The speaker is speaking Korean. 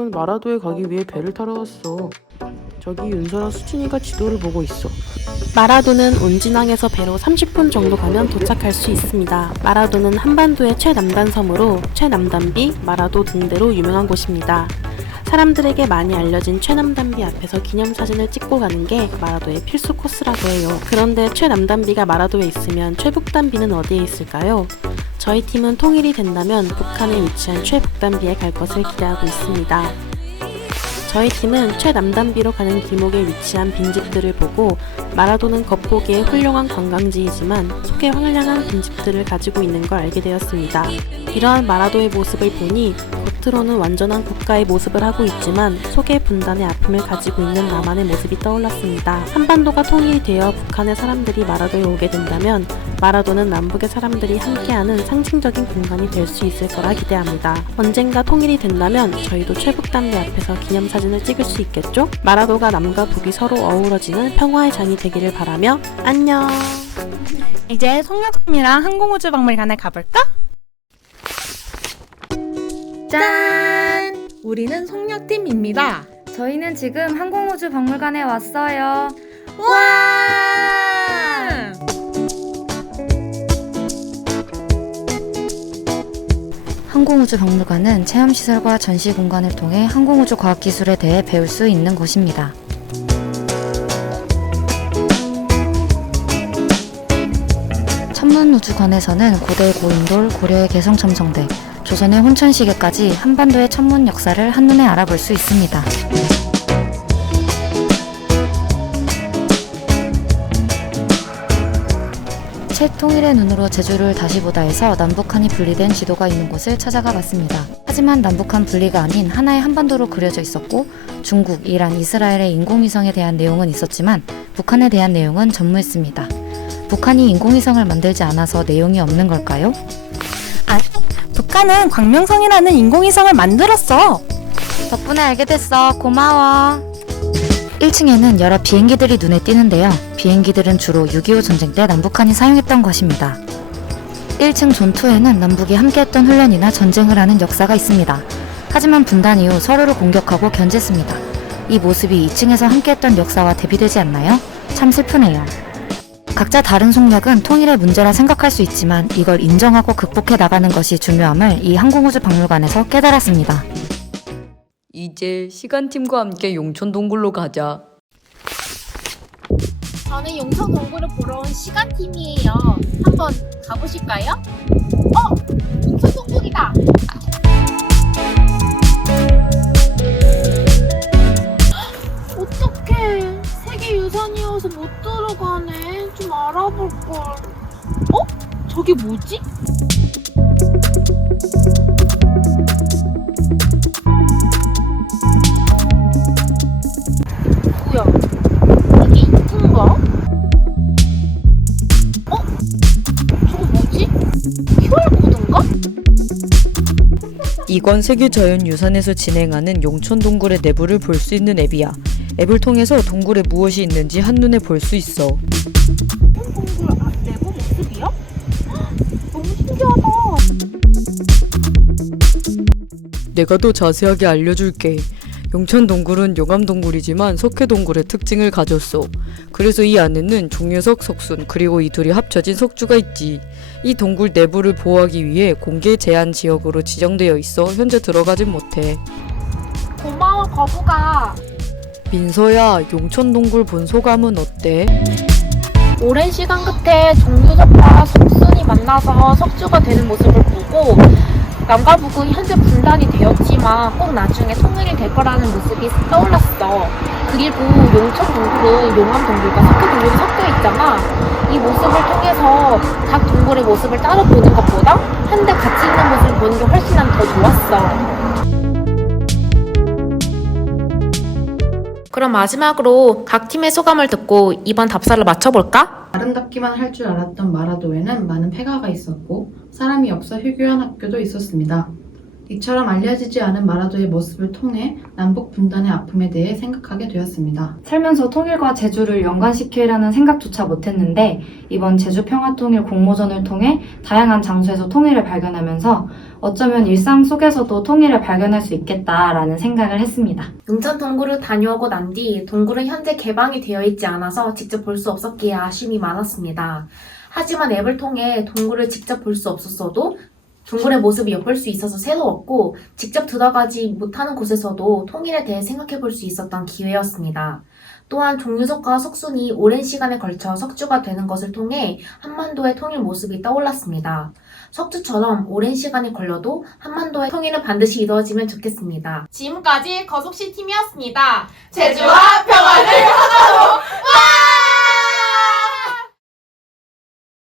팀은 마라도에 가기 위해 배를 타러 왔어. 저기 윤서랑 수진이가 지도를 보고 있어. 마라도는 운진항에서 배로 30분 정도 가면 도착할 수 있습니다. 마라도는 한반도의 최남단 섬으로 최남단비, 마라도 등대로 유명한 곳입니다. 사람들에게 많이 알려진 최남단비 앞에서 기념사진을 찍고 가는 게 마라도의 필수 코스라고 해요. 그런데 최남단비가 마라도에 있으면 최북단비는 어디에 있을까요? 저희 팀은 통일이 된다면 북한에 위치한 최북단비에 갈 것을 기대하고 있습니다. 저희 팀은 최남단비로 가는 길목에 위치한 빈집들을 보고 마라도는 겉보기에 훌륭한 관광지이지만 속에 황량한 빈집들을 가지고 있는 걸 알게 되었습니다. 이러한 마라도의 모습을 보니 겉으로는 완전한 국가의 모습을 하고 있지만 속에 분단의 아픔을 가지고 있는 남한의 모습이 떠올랐습니다. 한반도가 통일이 되어 북한의 사람들이 마라도에 오게 된다면 마라도는 남북의 사람들이 함께하는 상징적인 공간이 될 수 있을 거라 기대합니다. 언젠가 통일이 된다면 저희도 최북단비 앞에서 기념사진을 찍을 수 있겠죠? 마라도가 남과 북이 서로 어우러지는 평화의 장이 되기를 바라며 안녕! 이제 송역섬이랑 항공우주박물관에 가볼까? 짠! 우리는 송역팀입니다. 저희는 지금 항공우주박물관에 왔어요. 와! 항공우주박물관은 체험시설과 전시 공간을 통해 항공우주 과학기술에 대해 배울 수 있는 곳입니다. 천문우주관에서는 고대 고인돌, 고려의 개성첨성대, 조선의 혼천시계까지 한반도의 천문 역사를 한눈에 알아볼 수 있습니다. 채통일의 눈으로 제주를 다시 보다 해서 남북한이 분리된 지도가 있는 곳을 찾아가 봤습니다. 하지만 남북한 분리가 아닌 하나의 한반도로 그려져 있었고 중국, 이란, 이스라엘의 인공위성에 대한 내용은 있었지만 북한에 대한 내용은 전무했습니다. 북한이 인공위성을 만들지 않아서 내용이 없는 걸까요? 아니, 북한은 광명성이라는 인공위성을 만들었어. 덕분에 알게 됐어. 고마워. 1층에는 여러 비행기들이 눈에 띄는데요. 비행기들은 주로 6.25 전쟁 때 남북한이 사용했던 것입니다. 1층 존2에는 남북이 함께했던 훈련이나 전쟁을 하는 역사가 있습니다. 하지만 분단 이후 서로를 공격하고 견제했습니다. 이 모습이 2층에서 함께했던 역사와 대비되지 않나요? 참 슬프네요. 각자 다른 속력은 통일의 문제라 생각할 수 있지만 이걸 인정하고 극복해 나가는 것이 중요함을 이 항공우주박물관에서 깨달았습니다. 이제 시간팀과 함께 용천동굴로 가자. 저는 용천동굴을 보러 온 시간팀이에요. 한번 가보실까요? 용천동굴이다! 어떡해. 세계유산이어서 못 들어가네. 좀 알아볼걸. 저게 뭐지? 뭐야? 이게 입구인가? 저거 뭐지? QR코드인가? 이건 세계자연유산에서 진행하는 용천동굴의 내부를 볼 수 있는 앱이야. 앱을 통해서 동굴에 무엇이 있는지 한눈에 볼 수 있어. 동굴 내부 모습이야? 너무 신기하다. 내가 더 자세하게 알려줄게. 용천동굴은 용암동굴이지만 석회동굴의 특징을 가졌어. 그래서 이 안에는 종려석, 석순, 그리고 이 둘이 합쳐진 석주가 있지. 이 동굴 내부를 보호하기 위해 공개 제한 지역으로 지정되어 있어 현재 들어가진 못해. 고마워 거북아. 민서야, 용천동굴 본 소감은 어때? 오랜 시간 끝에 종려석과 석순이 만나서 석주가 되는 모습을 보고 남과 북은 현재 분단이 되었지만 꼭 나중에 통일이 될 거라는 모습이 떠올랐어. 그리고 용천동굴은 용암동굴과 석회동굴이 섞여 있잖아. 이 모습을 통해서 각 동굴의 모습을 따로 보는 것보다 한데 같이 있는 모습을 보는 게 훨씬 난 더 좋았어. 그럼 마지막으로 각 팀의 소감을 듣고 이번 답사를 맞춰볼까? 아름답기만 할 줄 알았던 마라도에는 많은 폐가가 있었고 사람이 없어 휴교한 학교도 있었습니다. 이처럼 알려지지 않은 마라도의 모습을 통해 남북 분단의 아픔에 대해 생각하게 되었습니다. 살면서 통일과 제주를 연관시키려는 생각조차 못했는데 이번 제주평화통일 공모전을 통해 다양한 장소에서 통일을 발견하면서 어쩌면 일상 속에서도 통일을 발견할 수 있겠다라는 생각을 했습니다. 용천 동굴을 다녀오고 난 뒤 동굴은 현재 개방이 되어 있지 않아서 직접 볼 수 없었기에 아쉬움이 많았습니다. 하지만 앱을 통해 동굴을 직접 볼 수 없었어도 동굴의 모습이 엿볼 수 있어서 새로웠고 직접 들어가지 못하는 곳에서도 통일에 대해 생각해 볼 수 있었던 기회였습니다. 또한 종유석과 석순이 오랜 시간에 걸쳐 석주가 되는 것을 통해 한반도의 통일 모습이 떠올랐습니다. 석주처럼 오랜 시간이 걸려도 한반도의 통일은 반드시 이루어지면 좋겠습니다. 지금까지 거속시 팀이었습니다. 제주와 평화를 하나로!